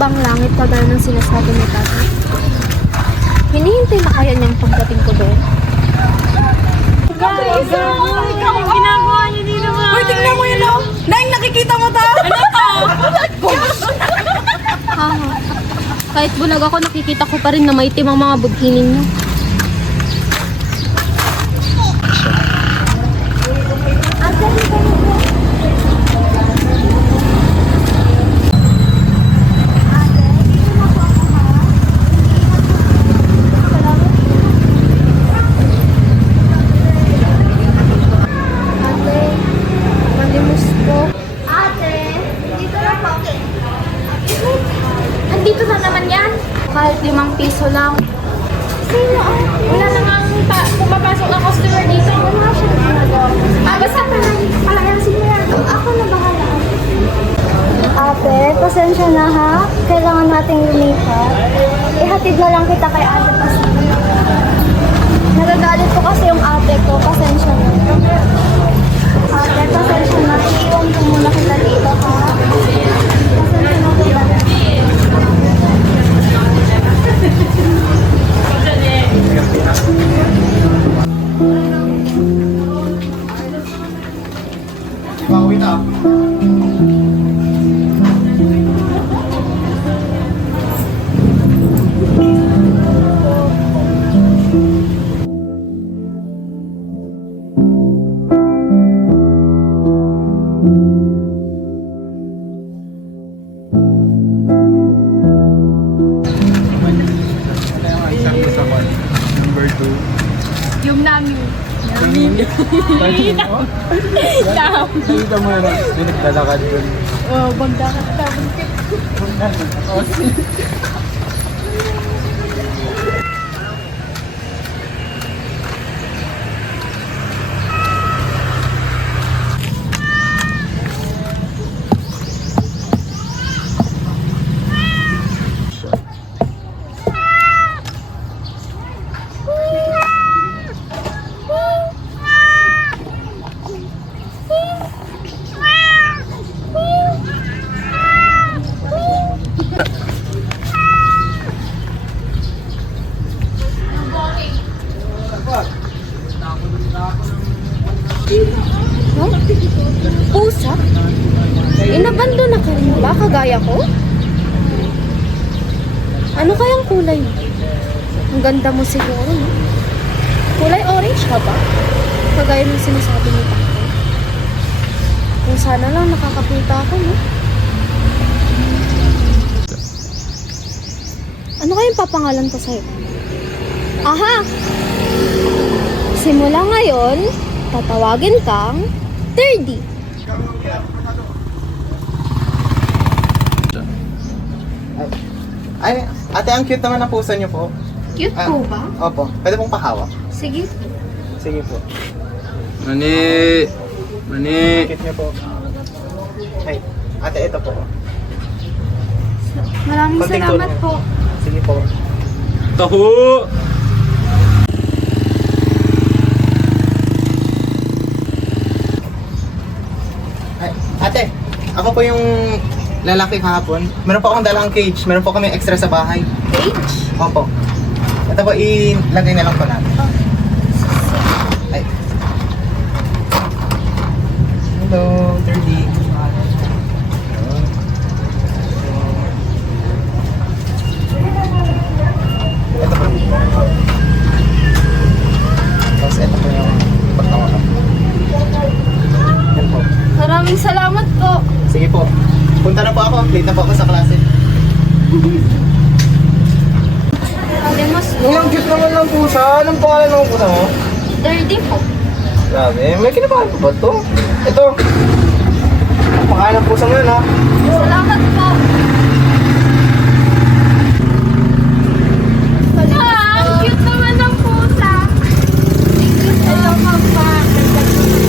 bang langit kagaya ng sinasabi ni tatay? Hinihintay na kaya niyang pagdating ko doon? Ang ginagawa niyo dito ba? Uy, tingnan mo yun, oh! Naing, nakikita mo to? Ano to? Haha. Kahit bulag ako, nakikita ko pa rin na maitim ang mga budhi ninyo. Ate, malimos po. Ate, dito na po. Andito na naman yan. Kahit 5 piso lang. Sino ang... Wala na nga pumapasok ng customer dito. Wala siya ginagawa. Basta palayasin mo yan. Ako na bahala. Ate, pasensya na ha. Kailangan nating lumipat. Ihatid na lang kita kay ate kasi. Nagagalit ko kasi yung ate ko. Pasensya na. Ate, pasensya na. Iiwan ko muna kita dito ha. Pasensya na kita. Bawi na. Number 2. Yung namin. Nakita mo yun, may naglalakad dun. Oh, banda ka. Huh? Pusa? Inabando na ka rin ba? Kagaya ko? Ano kayang kulay? Ang ganda mo siguro, no? Kulay orange ka ba? Kagaya ng sinasabi ni tatay. Kung sana lang nakakapita ako, no? Ano kayang papangalan ko sa'yo? Aha! Simula ngayon, tatawagin kang 3D. Ay, ate, ang cute naman ang pusa niyo po. Cute po ba? Opo, pwede pong pahawak. Sige. Sige po. Mani! Mani! Cute niyo po. Ay, ate, ito po. Maraming Konting salamat tulong. po. Sige po. Taho! Ay, ate, ako po yung lalaki kahapon. Meron po akong dalang cage. Meron po kami extra sa bahay. Cage? Opo. Ito po, ilagay na lang po natin. Ay. Hello, 30. Ito po. Tapos ito po yung pagtawa ko. Yan po. Maraming salamat po. Sige po. Punta na po ako. Late na po ako sa klase. Alimos po. Ang cute naman ng pusa. Anong pangalan ng pusa mo? 30 po. Grabe. May kinabahan po ba ito? Ito. Pakain ng pusa ngayon, ha? Salamat po. Ang cute naman ng pusa. Hello, Papa.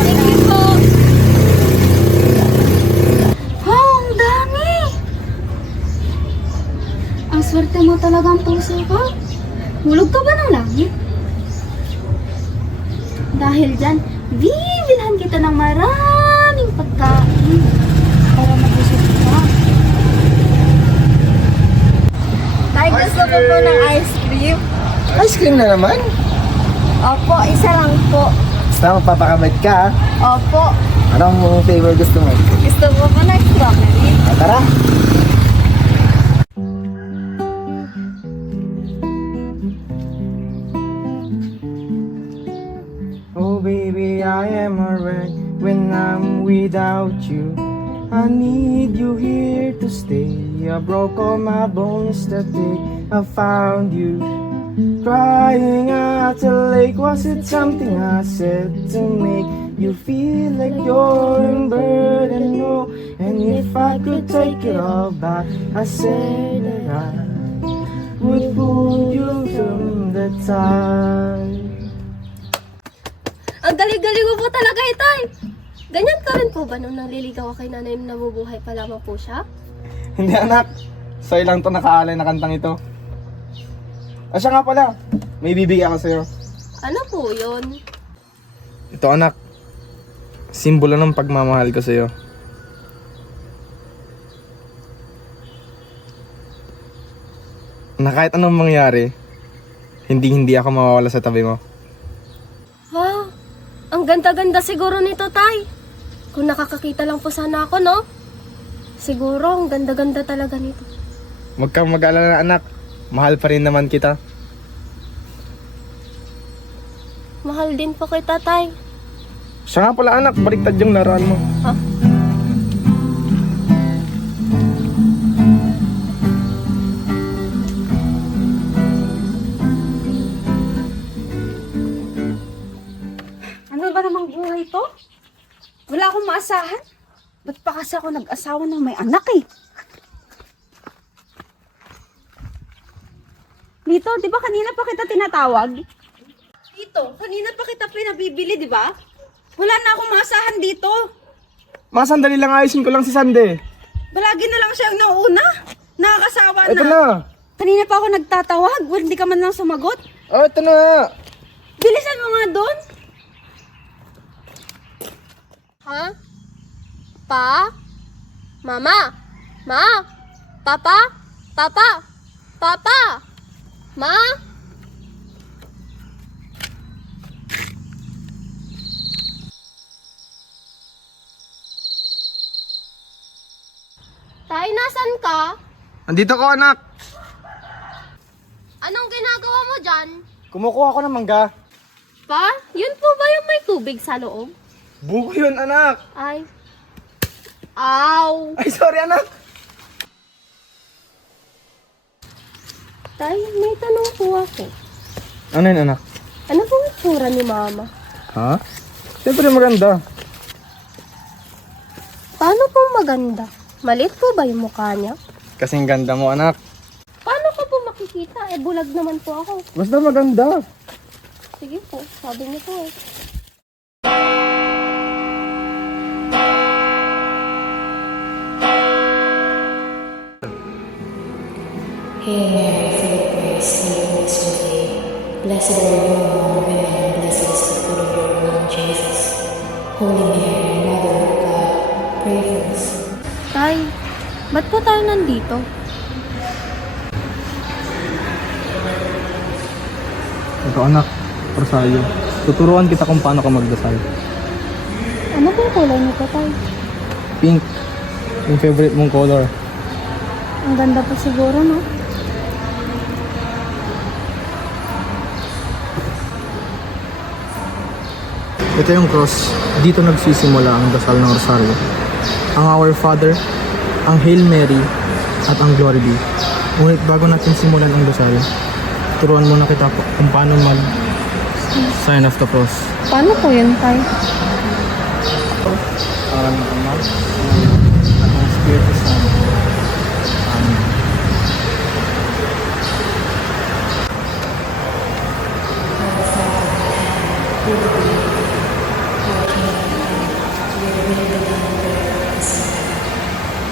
Thank you po. Oh, ang dami. Ang swerte mo talagang puso ka. Hulog ka ba ng langit? Dahil dyan, bibilhan kita ng maraming pagkain para mabusog ka. po ng ice cream. Ice cream na naman? Opo, isa lang po. Basta magpapakabait ka, ha? Opo. Anong flavor gusto mo? Gusto ko po ng strawberry. Tara! Oh baby, I am a wreck when I'm without you. I need you here to stay. I broke all my bones that day I found you. Crying at the lake, was it something I said to make you feel like you're unburdened? No, and if I could take it all back, I said that I would pull you from the tide. Ang galing-galing mo po talaga, Itay. Ganyan ka rin po ba nung naliligaw ka kay nanay na nabubuhay pa lamang po siya? Hindi anak, sa'yo lang to nakaalay na kantang ito. Siya nga pala, may bibigyan ako sa'yo. Ano po yun? Ito anak, simbolo ng pagmamahal ko sa'yo. Na kahit anong mangyari, hindi ako mawawala sa tabi mo. Wow, ang ganda-ganda siguro nito, Tay. Kung nakakakita lang po sana ako, no? Siguro, ang ganda-ganda talaga nito. Huwag kang mag-alala anak, mahal pa rin naman kita. Mahal din po kita, Tay. Siya nga pala anak, baliktad yung laruan mo. Ha? Ano ba namang buhay to? Wala akong maasahan. Ba't pa kasi ako nag-asawa ng may anak eh? Dito, di ba kanina pa kita tinatawag? Dito, kanina pa kita pinabibili, di ba? Wala na akong maasahan dito. Mga sandali lang, ayusin ko lang si Sande. Balagi na lang siyang nauna. Nakakasawa na. Ito na. Kanina pa ako nagtatawag. Hindi ka man lang sumagot. Oh, ito na. Bilisan mo nga doon. Ha? Pa? Mama? Ma? Papa? Papa? Papa? Ma? Tay, nasan ka? Andito ko anak. Anong ginagawa mo dyan? Kumukuha ko ng mangga. Pa? Yun po ba yung may tubig sa loob? Buko yun anak. Ay. Ow! Ay sorry anak. Tay, may tanong po ako. Ano yun anak? Ano pong itsura ni Mama? Ha? Siyempre maganda. Paano pong maganda? Malit po ba yung mukha niya? Kasing ganda mo anak. Paano ko po makikita? Eh, bulag naman po ako. Basta maganda. Sige po, sabi niyo po eh. Hail Mary, full of grace, the Lord is with thee. Blessed are you among women, and blessed is the fruit of your womb, Jesus. Holy Mary, Mother of God, pray for us. Tay, ba't po tayo nandito? Ito anak, Rosario. Tuturuan kita kung paano ka magdasal. Ano pong kulay nito, Tay? Pink. Yung favorite mong color. Ang ganda pa siguro, no? Ito yung cross. Dito nagsisimula ang dasal ng Rosario. Ang Our Father, ang Hail Mary, at ang Glory Be. Ngunit bago natin simulan ang dasal, turuan muna kita kung paano mag-sign of the cross. Paano po yun, Tay? Parang ng Ama, at ng Espiritu Santo. Amen.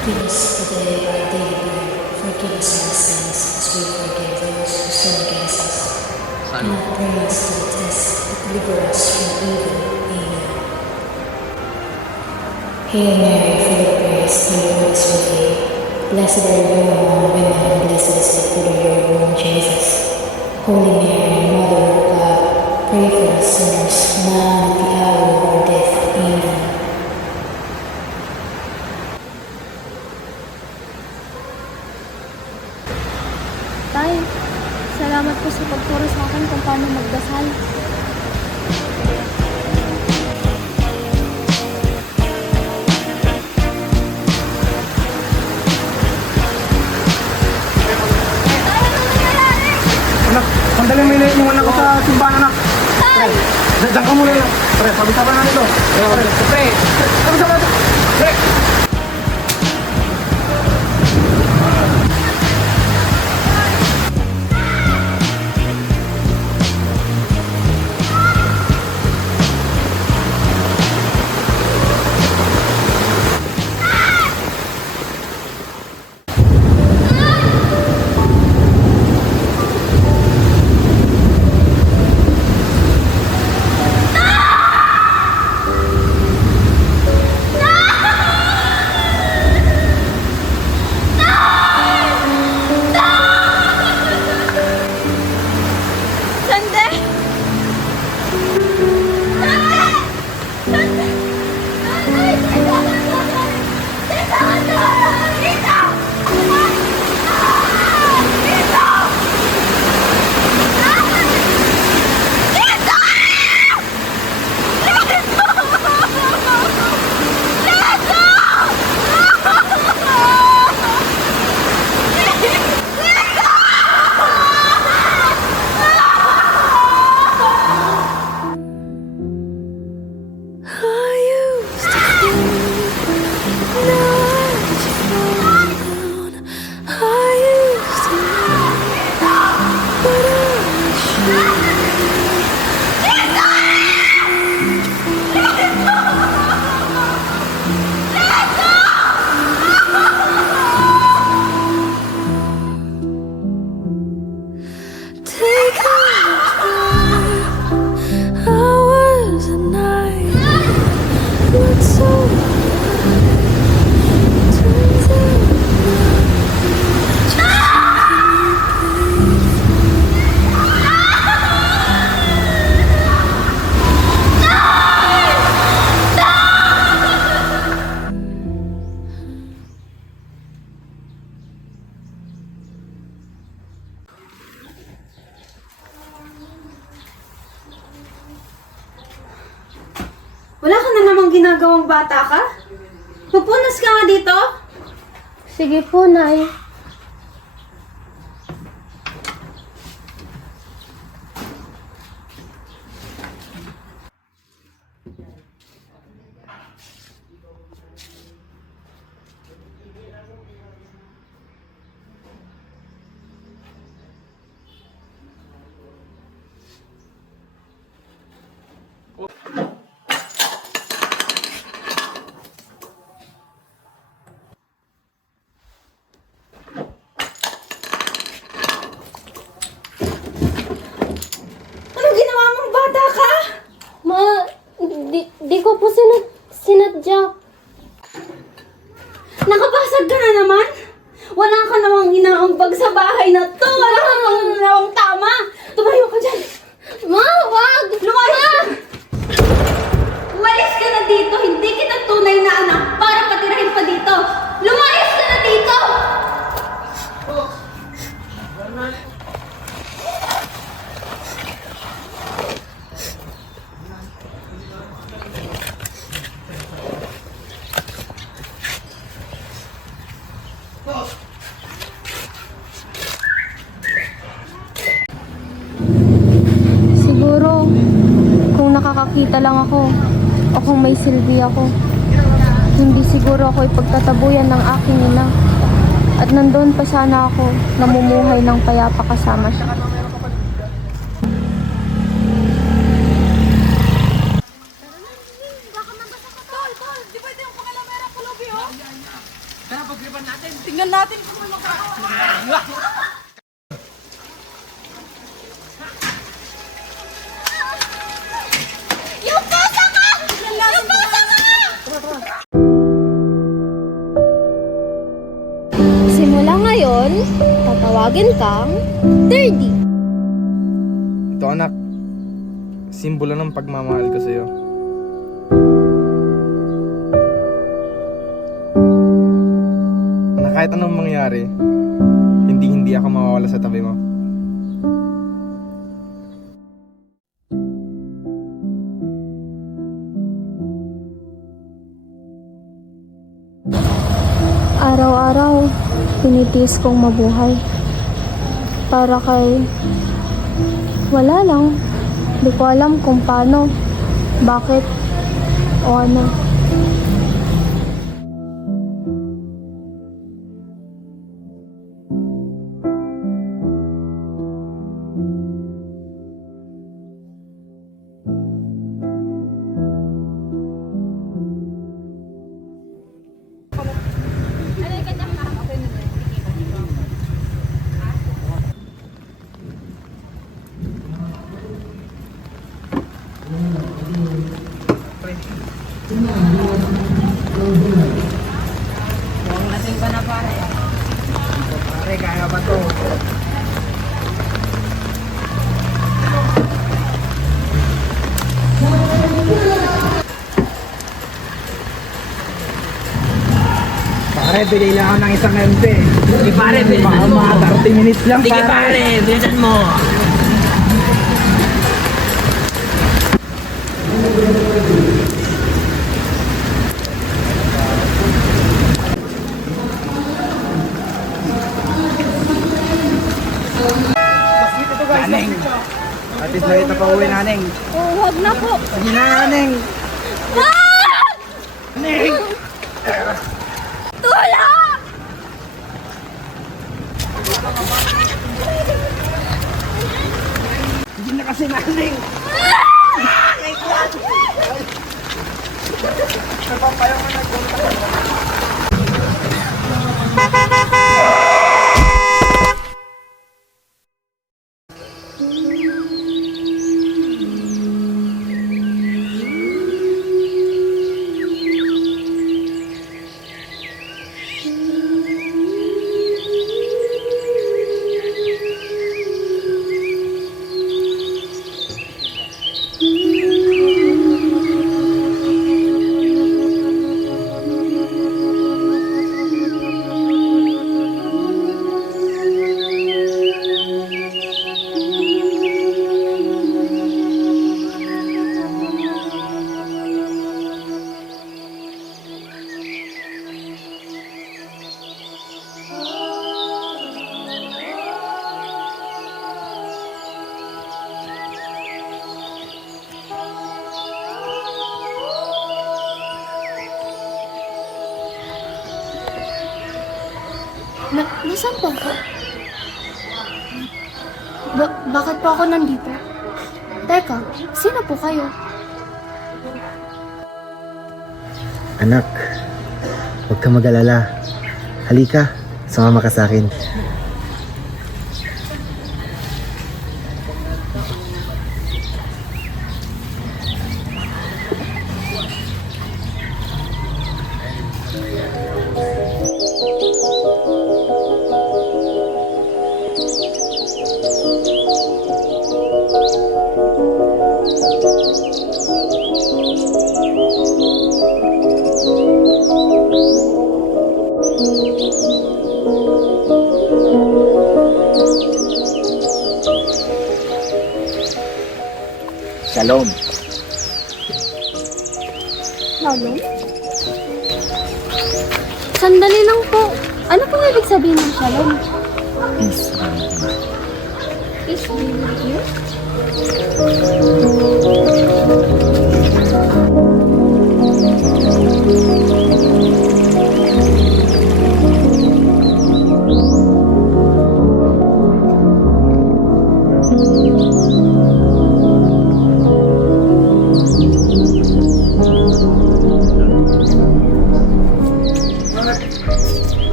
Give us today our daily bread. Forgive us our sins as we forgive those who sin against us. Do not bring us to the test, but deliver us from evil. Amen. Hail Mary, full of grace, the Lord is with thee. blessed are you among women, and blessed is the fruit of your womb, Jesus. Holy Mary, Mother of God, pray for us sinners, now and at the hour of our death. Amen. Tay, salamat po sa pagturo sa akin kung paano magdasal. Anak, sandali may late yung anak ko sa simbahan, anak. Tay! Diyan ka muna lang. Pre, sabi-sabi na nito. Pre! Sabi-sabi na. Pre! Wala ka na namang ginagawang bata ka? Pupunas ka nga dito? Sige po, Nay. Anong ginawa mong bata ka? Ma, di ko po sinadya. Nakapasag ka na naman? Wala ka namang inaambag sa bahay na to. Wala ka namang ginawang tama. Tumayo ka dyan. Ma, wag! Lumayas ka! Umalis ka na dito. Hindi kita tunay na anak para patirahin pa dito. Lumayas ka na dito! Siguro, kung nakakakita lang ako, o kung may silbi ako, hindi siguro ako ipagtatabuyan ng aking ina. At nandoon pa sana ako, namumuhay ng payapa kasama siya. Tingnan natin kung may magkakawa. Yung pusa ka! Yung pusa ka! tawagin kang Dirty. Ito anak, simbolo ng pagmamahal ko sa'yo. Na kahit anong mangyari, hindi ako mawawala sa tabi mo. Araw-araw, tinitiis kong mabuhay. Para kay... Wala lang. Di ko alam kung paano, bakit, o ano. Pare, kaya ba to? Pare, bigay lang ako ng isang MP. Sige pare, bilisan mo. Mga 30 minutes lang, Sige pare, bilisan mo. Naneng. At least nakita pa uwi, Naneng. Oh, wag na po. Sige na, Naneng. Naneng! Tulong! Hindi na kasi, Naneng. Nasaan po ako? Bakit po ako nandito? Teka, sino po kayo? Anak, huwag kang mag-alala. Halika, sumama ka sa akin. Shalom. Shalom? Sandali lang po. Ano pong ibig sabihin ng shalom? Peace. Peace be with you?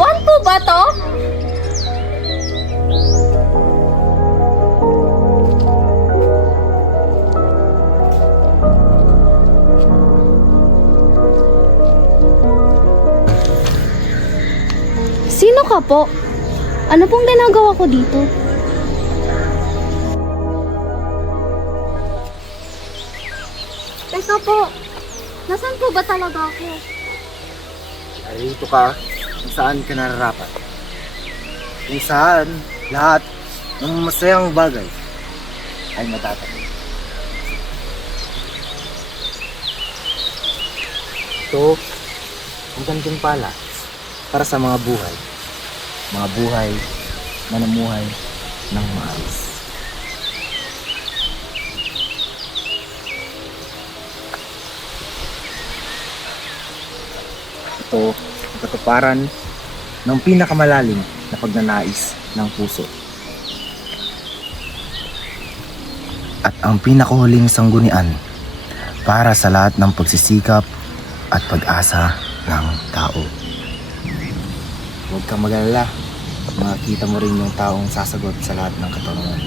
Buwan po ba to? Sino ka po? Ano pong ginagawa ko dito? Teka po, nasaan po ba talaga ako? Narito ka kung saan ka nararapat. Kung saan lahat ng masayang bagay ay matatapos. Ito ang gantimpala para sa mga buhay. Mga buhay na namuhay ng maayos. Ito ang katuparan ng pinakamalalim na pagnanais ng puso. At ang pinakahuling sanggunian para sa lahat ng pagsisikap at pag-asa ng tao. Huwag kang mag-alala. Makikita mo rin yung taong sasagot sa lahat ng katanungan.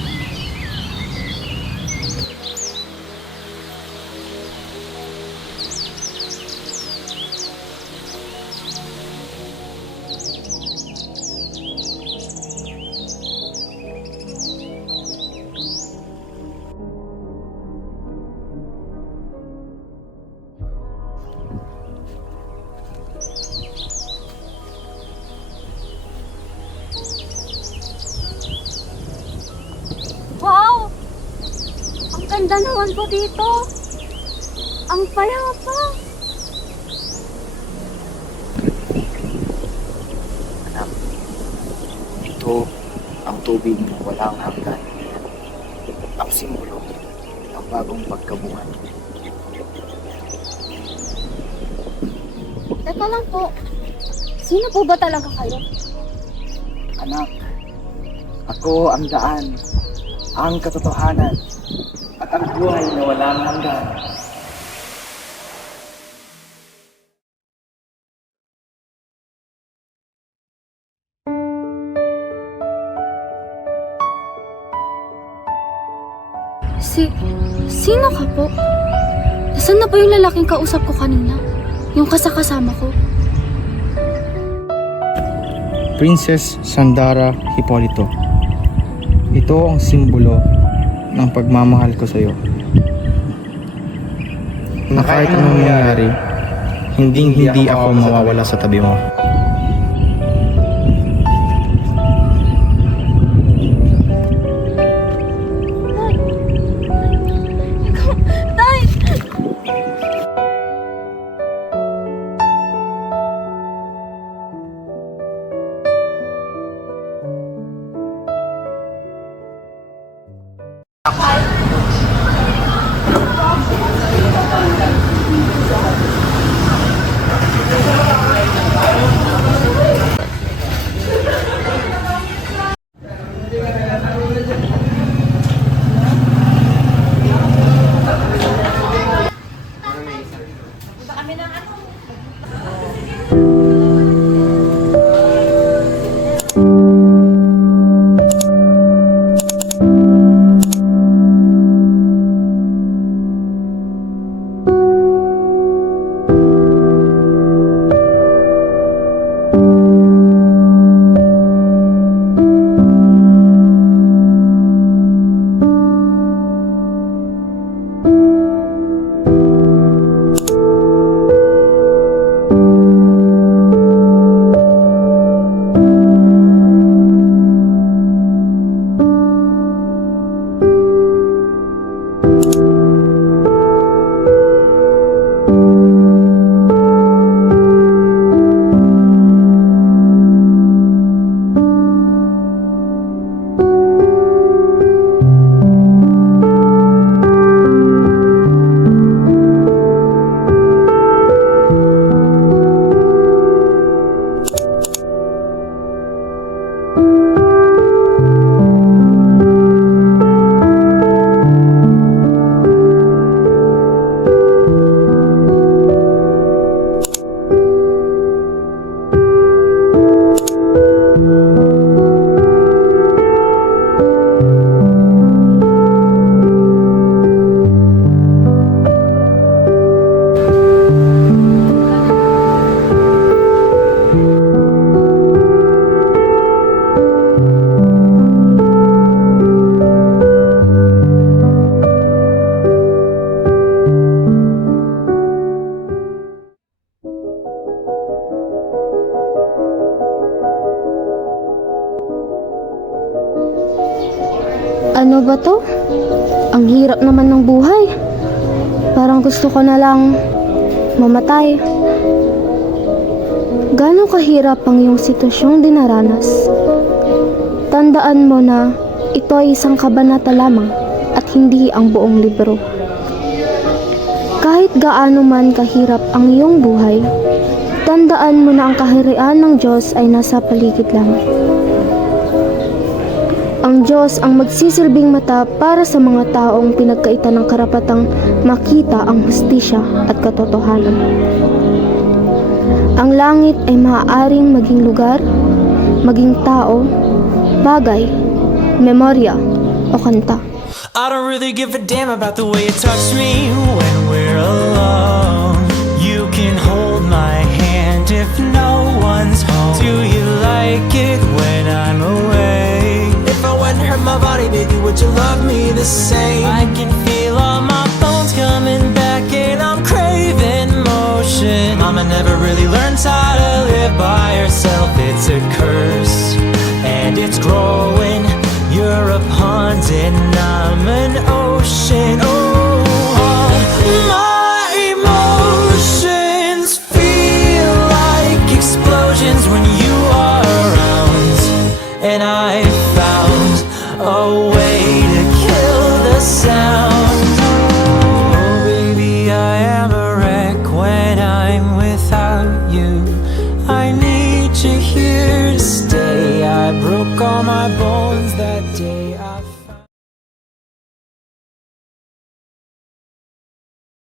Wow! Ang ganda naman po dito. Ang payapa. Ito ang tubig na walang hanggan. Ang simbolo ng bagong pagkabuhay. Teka lang po. Sino po ba talaga kayo? Anak, ako ang daan, ang katotohanan, at ang buhay na walang hanggan. Sino ka po? Nasaan na po yung lalaking kausap ko kanina? Yung kasama ko? Princess Sandara Hipolito. Ito ang simbolo ng pagmamahal ko sa iyo. Na kahit anong mangyari, hindi ako mawawala sa tabi mo. Ano ba to? Ang hirap naman ng buhay. Parang gusto ko na lang mamatay. Gaano kahirap ang iyong sitwasyong dinaranas? Tandaan mo na ito ay isang kabanata lamang at hindi ang buong libro. Kahit gaano man kahirap ang iyong buhay, tandaan mo na ang kaharian ng Diyos ay nasa paligid lang. Ang Diyos ang magsisilbing mata para sa mga taong pinagkaitan ng karapatang makita ang hustisya at katotohanan. Ang langit ay maaaring maging lugar, maging tao, bagay, memorya o kanta. I don't really give a damn about the way you touch me when we're alone. You can hold my hand if no one's home. Do you like it when I'm away? If I wouldn't hurt my body, baby, would you love me the same? I can feel all my bones coming back and I'm craving motion. Mama never really learned how to live by herself. It's a curse and it's growing. You're a pond and I'm an ocean.